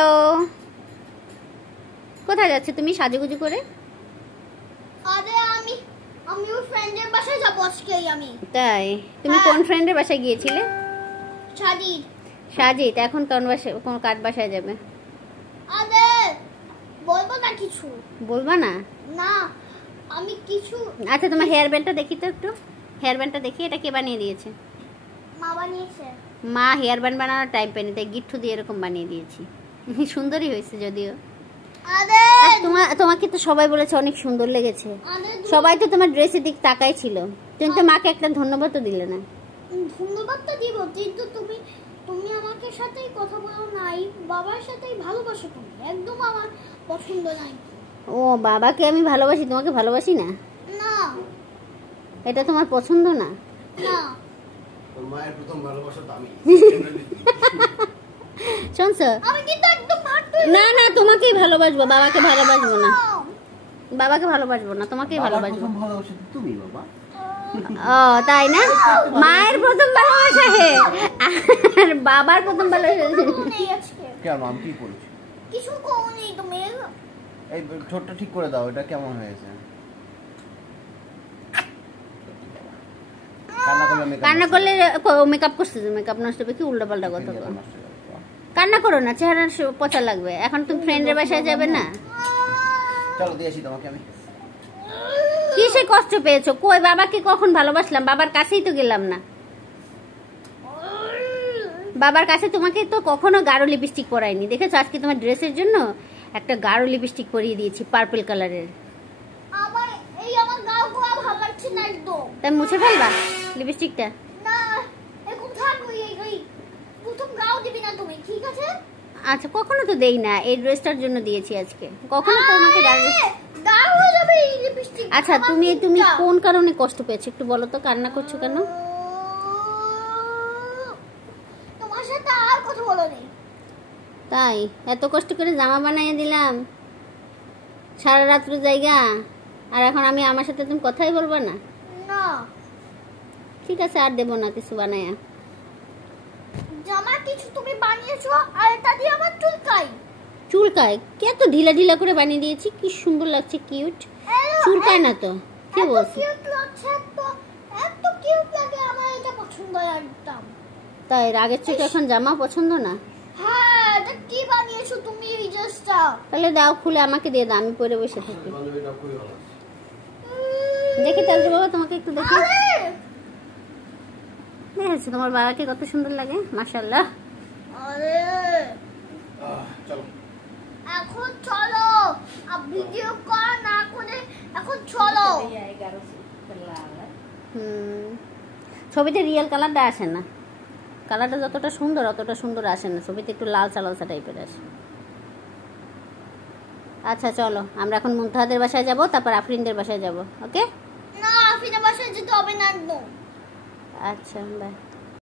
Hello, কোথায় যাচ্ছে তুমি সাজুগুজু করে? আরে আমি ওর ফ্রেন্ডের বাসায় যাব আজকে। তাই? তুমি কোন ফ্রেন্ডের বাসায় গিয়েছিলে? সাজিদ। সাজিদ এখন কোন কার বাসায় যাবে? আরে বলবো না কিছু। বলবা না? না আমি কিছু। আচ্ছা তোমার হেয়ার ব্যান্ডটা দেখি তো একটু। হেয়ার ব্যান্ডটা দেখি, এটা কে বানিয়ে দিয়েছে? মা বানিয়েছে। মা হেয়ার ব্যান্ড বানানোর টাইম পায়নি, তাই গিট্টু দিয়ে এরকম বানিয়ে দিয়েছি। সুন্দরই হয়েছে যদিও। আরে তোমাকে তো সবাই বলেছে অনেক সুন্দর লেগেছে। সবাই তো তোমার ড্রেসের দিক তাকাই ছিল। তুমি তো মাকে একটা ধন্যবাদ তো দিলে না। ধন্যবাদটা দিব, কিন্তু তুমি আমাকে সাথেই কথা বলো নাই, বাবার সাথেই ভালোবাসো তুমি। একদম আমার পছন্দ নাই। ও বাবাকে আমি ভালোবাসি, তোমাকে ভালোবাসি না? না এটা তোমার পছন্দ না? না তোর মায়ের প্রথম ভালোবাসা তো আমি। শুনছো? আমি কিন্তু একদম না না, তোমাকেই ভালোবাসবো, বাবাকে ভালোবাসবো না। বাবাকে ভালোবাসবো না, তোমাকেই ভালোবাসবো। ভালোবাসা তুমি বাবা। ও তাই না? মায়ের প্রথম ভালোবাসা হে, আর বাবার প্রথম ভালোবাসা। কেন আমি কি করেছি? কিছু কোনি তুমি। এই ঠোঁটটা ঠিক করে দাও, এটা কেমন হয়েছে? কান্না করলে মেকআপ করছে, মেকআপ নষ্ট হবে কি উল্টা পাল্টা কথা। কান্না করো না, চেহারা পচা লাগবে। এখন তুমি ফ্রেন্ডের বাসায় যাবে না? চলো দিয়ে আসি তোমাকে আমি। কিসে কষ্ট পেয়েছো? কই বাবাকে কখন ভালোবাসলাম? বাবার কাছেই তো গেলাম না। বাবার কাছে তোমাকে তো কখনো গাঢ় লিপস্টিক পরাইনি, দেখেছো? আজকে তোমার ড্রেসের জন্য একটা গাঢ় লিপস্টিক পরিয়ে দিয়েছি, পার্পল কালারের। আমার গাও গোয়া ভালো লাগছে না একদম। তাই মুছে ফেলবা লিপস্টিকটা? না এখন থাকবো। এই প্রথম গাও দিবি না তুমি, ঠিক আছে? আচ্ছা, কখনো তো দেই না, এই ড্রেসটার জন্য দিয়েছি আজকে। কখনো তো আমাকে গাও হয়ে যাবে এই লিপস্টিক। আচ্ছা তুমি কোন কারণে কষ্ট পেয়েছো একটু বলো তো? কান্না করছো কেন? তোমার সাথে আর কথা বলনি। তাই? এত কষ্ট করে জামা বানিয়ে দিলাম, সারা রাত্র জায়গা, আর এখন আমি আমার সাথে তুমি কথাই বলবা না? না ঠিক আছে, আর দেবো না কিছু বানায়া। জামা কিছু তুমি বানিয়েছো, আর এটা দিয়ে আমার চুলকায়? কত ঢিলা ঢিলা করে বানিয়ে দিয়েছি, কি সুন্দর লাগছে, কিউট। চুলকায় না তো? কি বলছো? কিউট লাগছে তো, এত কিউট লাগে, আমার এটা পছন্দ একদম। তাই রাগের চোখে এখন জামা পছন্দ না? হ্যাঁ, এটা কি বানিয়েছো তুমি এই ড্রেসটা? তাহলে দাও, খুলে আমাকে দিয়ে দাও, আমি পরে বসে থাকি। দেখি তাহলে বাবা, তোমাকে একটু দেখি। দেখেছো তোমার বাবাকে কত সুন্দর লাগে, মাশাআল্লাহ। আরে চলো এখন চলো, ভিডিও কল না করে এখন চলো। ছবিতে রিয়েল কালারটা আসে না, কালারটা যতটা সুন্দর অতটা সুন্দর আসে না, ছবিতে একটু লালচা লালচা টাইপের আসে। আচ্ছা চলো, আমরা এখন মুনতাহাদের বাসায় যাব, তারপর আফরিনদের বাসায় যাব। ওকে? না, আফরিনের বাসায় যেতে হবে না একদম। আচ্ছা বাই।